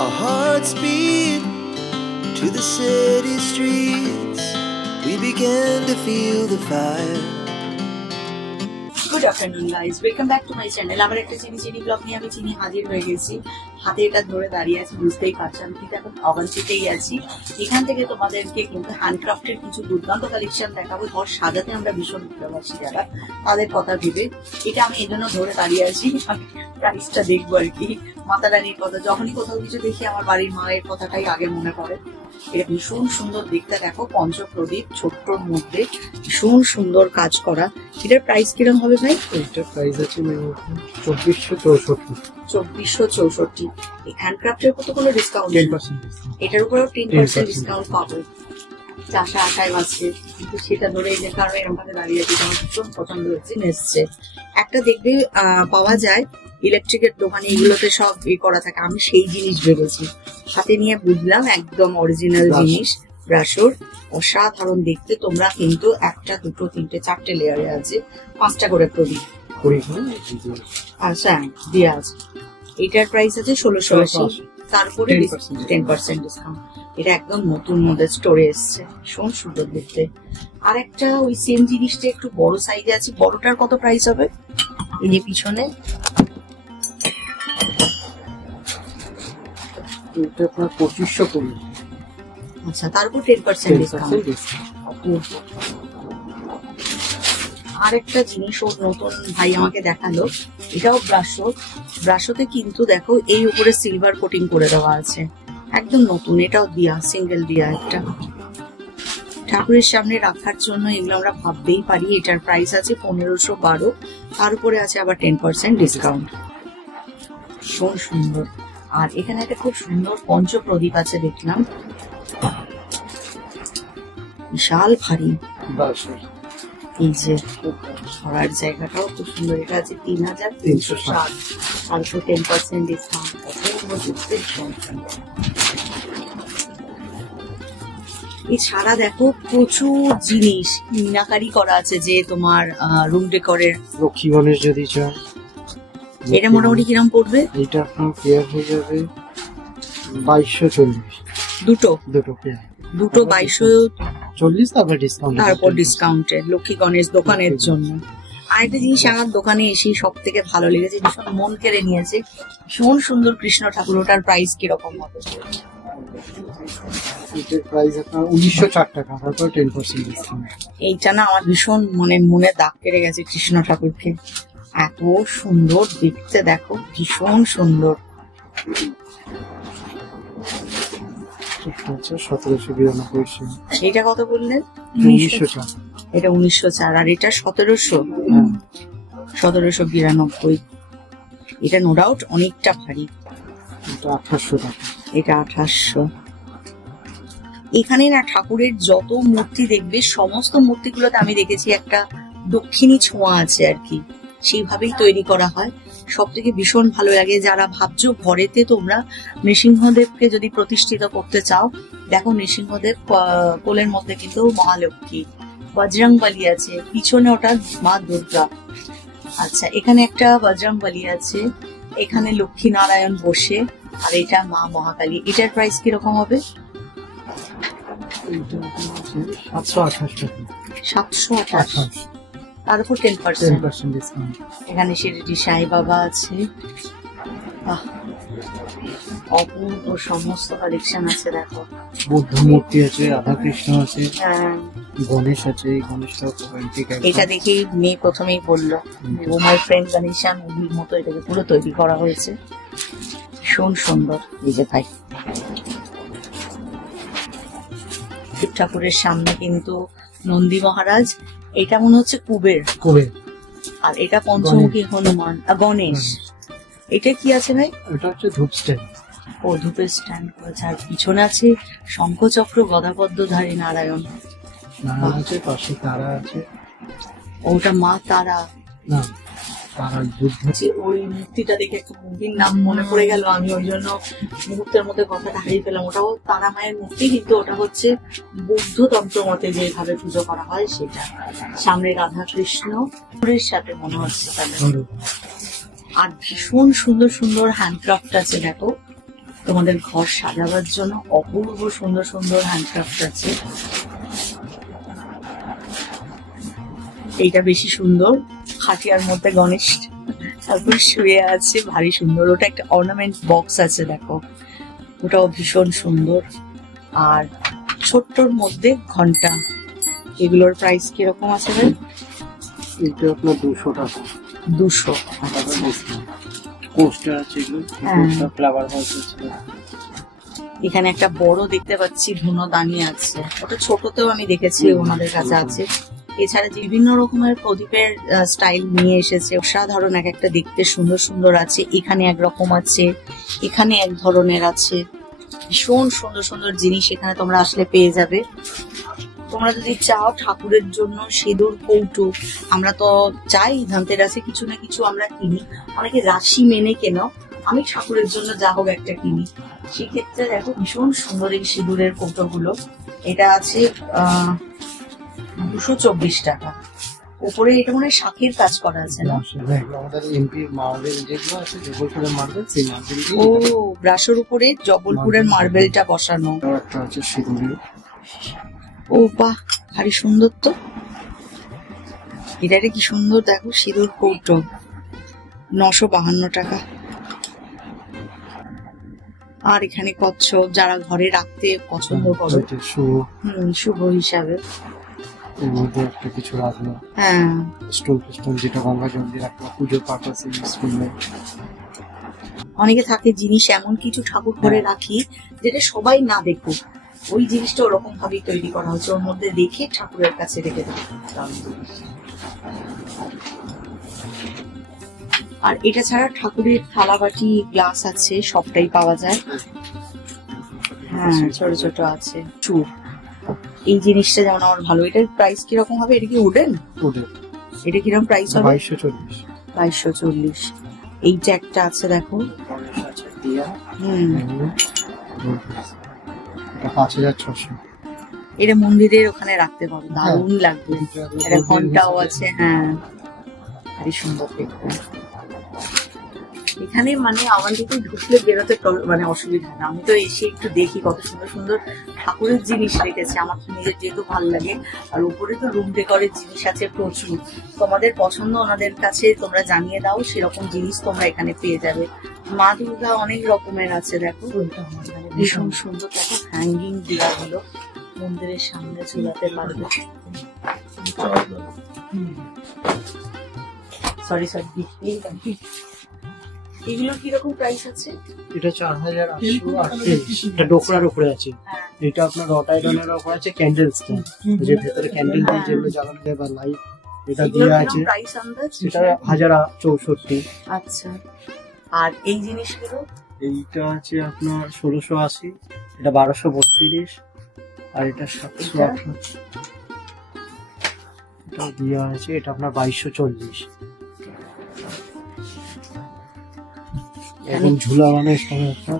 Our hearts beat to the city streets. We began to feel the fire. Good afternoon guys, welcome back to my channel. আবার একটা চিনি blog নিয়ে আমি হাজির হয়ে গেছি। হাতে এটা ধরে দাঁড়িয়ে আছি, বুঝতেই পারছি আমি কিন্তু এখন অবন্তিতেই আছি। এখান থেকে তোমাদেরকে কিন্তু হ্যান্ডক্রাফটের কিছু দুর্দান্ত কালেকশন দেখাবো। ঘর সাজাতে আমরা ভীষণ ভালোবাসি যারা, তাদের কথা ভেবে এটা আমি এই জন্য ধরে দাঁড়িয়ে আছি। প্রাইসটা দেখবো আর কি, মাতা রানীর কথা। যখনই কোথাও কিছু দেখি আমার বাড়ির মায়ের কথাটাই আগে মনে পড়ে। এটা ভীষণ সুন্দর দেখতে, দেখো পঞ্চপ্রদীপ ছোট্টর মধ্যে ভীষণ সুন্দর কাজ করা। এটার প্রাইস কিরকম হবে ভাই? এটার প্রাইস আছে 2464। 2464। এই হ্যান্ডক্রাফটের কত কোনো ডিসকাউন্ট? 10%। এটার উপরেও 10% ডিসকাউন্ট পাবো। চাষা আটায় আছে কিন্তু সেটা ধরে যে কারণে এরকম ভাবে দাঁড়িয়ে আছে, আমার ভীষণ পছন্দ হয়েছে। এসছে একটা দেখবে পাওয়া যায় ইলেকট্রিকের দোকানে, এগুলোতে সব করা থাকে। আমি সেই জিনিস ভেবেছি, হাতে নিয়ে বুঝলাম একদম অরিজিনাল জিনিস। ব্রাশোর অসাধারণ দেখতে। তোমরা কিন্তু একটা দুটো তিনটে চারটে লেয়ারে আছে, 5টা করে প্রদীপ। আচ্ছা দিয়ে আছে। এটার প্রাইস আছে 1680, তারপরে 10% ডিসকাউন্ট। এটা একদম নতুন মধ্যে স্টোরে এসছে, ভীষণ সুন্দর দেখতে। আর একটা ওই সেম জিনিসটা একটু বড় সাইজে আছে, বড়টার কত প্রাইস হবে? এই যে পিছনে এটা আপনার 2520। আচ্ছা, তারপর 10% ডিসকাউন্ট। আরেকটা জিনিস ওর নতুন ভাই আমাকে দেখালো, এটাও ব্রাশোতে কিন্তু দেখো এই উপরে সিলভার কোটিং করে দেওয়া আছে, একদম নতুন। এটাও দিয়া, সিঙ্গেল দিয়া একটা ঠাকুরের সামনে রাখার জন্য। এগুলো আমরা ভাবতেই পারি। এটার প্রাইস আছে 1512, তার উপরে আছে আবার 10% ডিসকাউন্ট। ভীষণ সুন্দর। আর এখানে একটা খুব সুন্দর পঞ্চপ্রদীপ আছে দেখলাম, বিশাল ভারী। এই যে ধরার জায়গাটাও খুব সুন্দর। এটা আছে 3360, আর 10% ডিসকাউন্ট। এছাড়া দেখো প্রচুর জিনিস মিনাকারি করা আছে, যে তোমার রুম ডেকোরের। লক্ষ্মী গণেশ যদি চান, এটা মোটামুটি কিরম পড়বে? এটা আপনার পেয়ার হয়ে যাবে 2240। দুটো পেয়ার, দুটো 2240, তারপর ডিসকাউন্টে লক্ষ্মী গণেশ দোকানের জন্য। আরেকটা জিনিস আমার দোকানে এসে সব থেকে ভালো লেগেছে, ভীষণ মন কেড়ে নিয়েছে, ভীষণ সুন্দর কৃষ্ণ ঠাকুর। ওটার প্রাইস কিরকম হবে? এটার প্রাইস আপনার 1904 টাকা, তারপর 10% ডিসকাউন্ট। এইটা না আমার ভীষণ মনে দাগ কেড়ে গেছে কৃষ্ণ ঠাকুরকে, এত সুন্দর দেখতে। দেখো ভীষণ সুন্দর। 1792। এটা কত বললেন? 1904। এটা 1904, আর এটা 1792। এটা নো ডাউট অনেকটা ভারী। এটা 2800 টাকা। এটা 2800। এখানে না ঠাকুরের যত মূর্তি দেখবে, সমস্ত মূর্তিগুলোতে আমি দেখেছি একটা দক্ষিণী ছোঁয়া আছে আর কি, সেইভাবেই তৈরি করা হয়। সব থেকে ভীষণ ভালো লাগে। যারা ভাবছো ঘরেতে তোমরা নৃসিংহদেবকে যদি প্রতিষ্ঠিত করতে চাও, দেখো নৃসিংহদেব কোলের মধ্যে কিন্তু মহালক্ষ্মী, বজরংবলী আছে পিছনে, ওটা মা দুর্গা। আচ্ছা, এখানে একটা বজরংবলী আছে, এখানে লক্ষ্মী নারায়ণ বসে, আর এটা মা মহাকালী। এটার প্রাইস কিরকম হবে? 728, তার উপর 10% ডিসকাউন্ট। এখানে শিরডি সাই বাবা আছে, অপূর্ব সমস্ত কালেকশন আছে। দেখো বুদ্ধ মূর্তি আছে, রাধা কৃষ্ণ আছে, হ্যাঁ গণেশ আছে। গণেশটা এটা দেখেই মেয়ে প্রথমেই বললো, ও মাই ফ্রেন্ড গণেশা মুভির মতো এটাকে পুরো তৈরি করা হয়েছে, ভীষণ সুন্দর। এই যে ভাই শিব ঠাকুরের সামনে কিন্তু নন্দী মহারাজ। এটা মনে হচ্ছে কুবের, আর এটা পঞ্চমুখী হনুমান, গণেশ। এটা কি আছে ভাই? এটা হচ্ছে ধূপ স্ট্যান্ড। ও ধূপের স্ট্যান্ড করেছে। আর পিছনে আছে শঙ্খচক্র গদাপদ্মধারী নারায়ণ আছে, পাশে তারা আছে। ওটা মা তারা না, তারা বুদ্ধ। ওই মূর্তিটা দেখে একটা মুভির নাম মনে পড়ে গেল, আমি ওই জন্য মুহূর্তের মধ্যে কথাটা হারিয়ে ফেলাম। ওটাও তারা মায়ের মূর্তি, কিন্তু ওটা হচ্ছে বৌদ্ধ তন্ত্র মতে যেভাবে পুজো করা হয় সেটা। সামনে রাধা কৃষ্ণের সাথে মনে হচ্ছে তাদের। আর ভীষণ সুন্দর সুন্দর হ্যান্ডক্রাফট আছে। দেখো তোমাদের ঘর সাজাবার জন্য অপূর্ব সুন্দর সুন্দর হ্যান্ডক্রাফট আছে। এইটা বেশি সুন্দর, খাটিয়ার মধ্যে গণেশ তারপর শুয়ে আছে, ভারী সুন্দর। ওটা একটা অর্নামেন্ট বক্স আছে, দেখো ওটাও ভীষণ সুন্দর। আর ছোট্টর মধ্যে ঘন্টা, এগুলোর প্রাইস কিরকম আছে ভাই? এটা আপনার 200 টাকা। 200। কোস্টার আছে, এগুলো কোস্টার ফ্লাওয়ার ভাস আছে। এখানে একটা বড় দেখতে পাচ্ছি ধুনোদানি আছে, ওটা ছোটতেও আমি দেখেছি ওনাদের কাছে আছে। এছাড়া বিভিন্ন রকমের প্রদীপের স্টাইল নিয়ে এসেছে, অসাধারণ এক একটা দেখতে সুন্দর সুন্দর আছে। এখানে একরকম আছে, এখানে এক ধরনের আছে, ভীষণ সুন্দর সুন্দর জিনিস এখানে তোমরা আসলে পেয়ে যাবে। তোমরা যদি চাও ঠাকুরের জন্য সিঁদুর কৌটো, আমরা তো চাই ধনতেরাসে কিছু না কিছু আমরা কিনি, অনেকে রাশি মেনে কেনো, আমি ঠাকুরের জন্য যা হোক একটা কিনি। সেক্ষেত্রে দেখো ভীষণ সুন্দর এই সিঁদুরের কৌটোগুলো। এটা আছে 224 টাকা। উপরে এটা মনে হয় শাঁখের কাজ করা আছে না? আমাদের এমপি মার্বেল যেগুলো আছে, জবলপুরের মার্বেল, সেই মার্বেল। ও, ব্রাশের উপরে জবলপুরের মার্বেলটা বসানো। একটা আছে সিঁদুরের। ও বাহ, ভারী সুন্দর তো। এটা কি সুন্দর দেখো, সিঁদুর কৌটো 952 টাকা। আর এখানে কচ্ছপ, যারা ঘরে রাখতে পছন্দ করে, শুভ হিসাবে এর মধ্যে একটা কিছু রাখলো। হ্যাঁ, স্টোন যেটা গঙ্গা জল দিয়ে রাখলো পুজোর পারপাসে ইউজ করলে। অনেকে থাকে জিনিস এমন কিছু ঠাকুর ঘরে রাখি যেটা সবাই না দেখুক, ওই জিনিসটা ওরকম ভাবেই তৈরি করা হচ্ছে, ওর মধ্যে দেখে ঠাকুরের কাছে রেখে দেবে। আর এটা ছাড়া ঠাকুরের থালা বাটি গ্লাস আছে, সবটাই পাওয়া যায়। হ্যাঁ, ছোট ছোট আছে চুর। এই জিনিসটা যেমন আমার ভালো। এটার প্রাইস কিরকম হবে? এটা কি উডেন? এটা কিরকম প্রাইস হবে? 2240। এইটা একটা আছে দেখো, 5600। এটা মন্দিরের ওখানে রাখতে পারো, দারুণ লাগবে। এটা ঘন্টাও আছে, হ্যাঁ, ভারী সুন্দর দেখতে। এখানে মানে আমার দিকে ঢুকলে বেরোতে মানে অসুবিধা না, আমি তো এসে একটু দেখি কত সুন্দর সুন্দর ঠাকুরের জিনিস রেখেছে, আমার তো নিজের যেহেতু ভালো লাগে। আর উপরে তো রুম ডেকোরের জিনিস আছে প্রচুর, তোমাদের পছন্দ ওনাদের কাছে তোমরা জানিয়ে দাও, সেরকম জিনিস তোমরা এখানে পেয়ে যাবে। মা দুর্গা অনেক রকমের আছে দেখো, ভীষণ সুন্দর। দেখো হ্যাঙ্গিং দেওয়া হলো, মন্দিরের সামনে ঝুলাতে পারবে। সরি এগুলো কিরকম প্রাইস আছে? এটা 4838। এটা ডোকরার উপরে আছে। এটা আপনার রট আয়রনের উপর আছে, ক্যান্ডেল স্ট্যান্ড, যে ভিতরে ক্যান্ডেল দিয়ে যেগুলো জ্বালানো যায় বা লাইট, এটা দিয়ে আছে। প্রাইস আন্দাজ এটা 1064। আচ্ছা, আর এই জিনিসগুলো? এইটা আছে আপনার 1680, এটা 1232, আর এটা 708। এটা দিয়ে আছে, এটা আপনার 2240। এখন ঝুলা মানে একটা।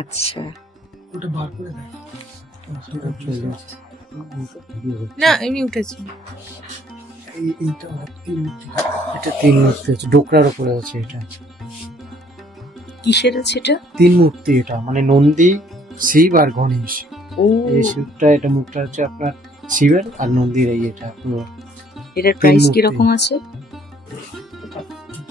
আচ্ছা, ওটা বার করে দেয় না, এমনি উঠেছি। এইটা এটা 3 মূর্তি আছে, ডোকরার উপরে আছে। এটা কিসের আছে? এটা 3 মূর্তি, এটা মানে নন্দী, শিব আর গণেশ। ও, এই শিবটা, এটা মুখটা হচ্ছে আপনার শিবের, আর নন্দীর এই এটা পুরো। এটার প্রাইস কিরকম আছে?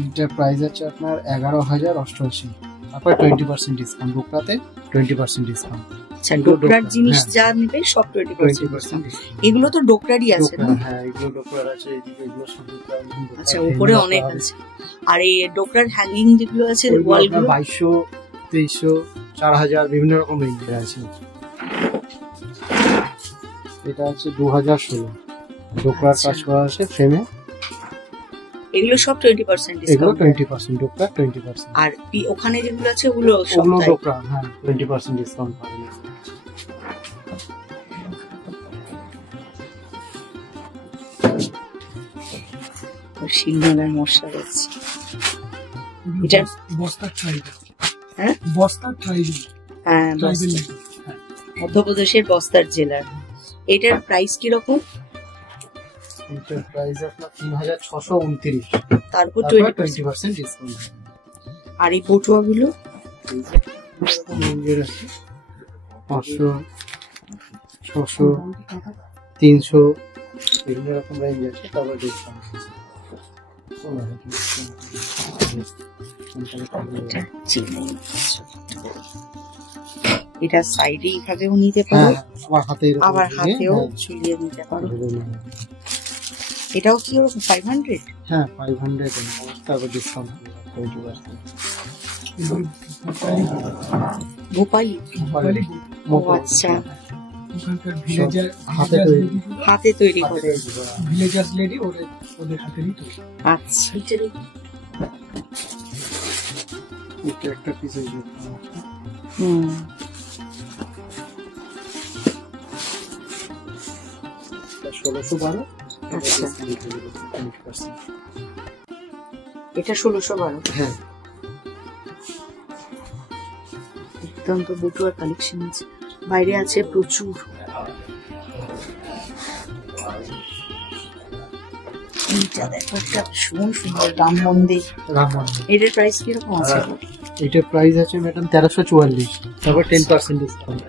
এটার প্রাইস আছে আপনার 11088। তারপর 20% ডিসকাউন্ট, ডোকরাতে 20% ডিসকাউন্ট। আচ্ছা, ডোকরার জিনিস যা নেবে সব 20%। এগুলো তো ডোকরারই আছে না? হ্যাঁ, এগুলো ডোকরার আছে, এগুলো সব ডোকরার। আচ্ছা, উপরে অনেক আছে। আর এই ডোকরার হ্যাঙ্গিং যেগুলো আছে, ওয়ালগুলো 2200, 2300, 4000 বিভিন্ন রকম রেঞ্জের আছে। এটা আছে 2016, ডোকরার কাজ করা আছে ফ্রেমে। এগুলো সব 20% এগুলো ডিসকাউন্ট। 20%, ডোকরা 20%। আর ওখানে যেগুলো আছে ওগুলো সব ডোকরা, হ্যাঁ, 20% ডিসকাউন্ট পাবেন। শিলনোড়ার মশলা আছে। এটা বস্তার ট্রাইবেল। হ্যাঁ, বস্তার ট্রাইবেল। হ্যাঁ, মধ্যপ্রদেশের বস্তার জেলার। এটার প্রাইস কিরকম? এটার প্রাইস আপনার 3629। তারপর 20% ডিসকাউন্ট। আর এই পটুয়াগুলো? রেঞ্জের আছে 500, 600, 300 বিভিন্ন রকম রেঞ্জ আছে। তারপর ডিসকাউন্ট এটা সাইডে এইভাবেও নিতে পারো, আবার হাতেও ঝুলিয়ে নিতে পারো। এটাও কি ওরকম 500? হ্যাঁ 500 তারপর ডিসকাউন্ট 20%। ভোপালি, আচ্ছা, হাতে তৈরি করে। ভিলেজার্স লেডি ওদের হাতেরই তৈরি। আচ্ছা, এটা একটা পিস আছে। 1612। আচ্ছা, এটা 1612। হ্যাঁ, অত্যন্ত বুটুয়ার কালেকশন আছে, বাইরে আছে প্রচুর। এইটা দেখো, একটা ভীষণ সুন্দর রাম মন্দির। এটার প্রাইস কিরকম আছে? এটার প্রাইস আছে ম্যাডাম 1344, তারপর 10% ডিসকাউন্ট।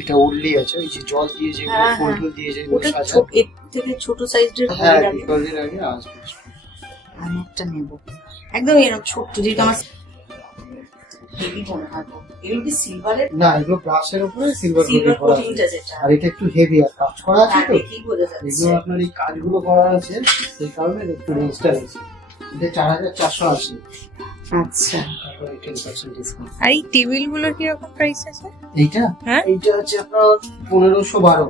এটা উল্লি আছে, ওই যে জল দিয়ে যে কন্ট্রোল দিয়ে যে ওটা এর থেকে ছোট সাইজের গলির আগে আসবে। আমি একটা নেব একদম এরকম ছোট্ট, যেটা আমার হেভি মনে হয়। এগুলো কি সিলভারের? না, এগুলো ব্রাশের উপরে সিলভার কোটিং করা আছে, আর এটা একটু হেভি আর কাজ করা আছে তো। এগুলো আপনার এই কাজগুলো করা আছে, সেই কারণে একটু রেঞ্জটা আছে। এটা 4480। আচ্ছা, তারপরে 10% ডিসকাউন্ট। আর এই টেবিল গুলো কি রকম প্রাইস আছে? এইটা এইটা আছে আপনার 1512,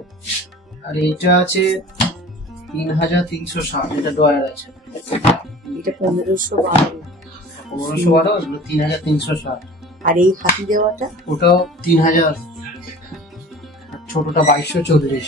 আর এইটা আছে 3360। এটা ডয়ার আছে, এটা 1512। 1512, এগুলো 3360। আর এই হাতি দেওয়াটা ওটাও 3000, ছোটটা 2240।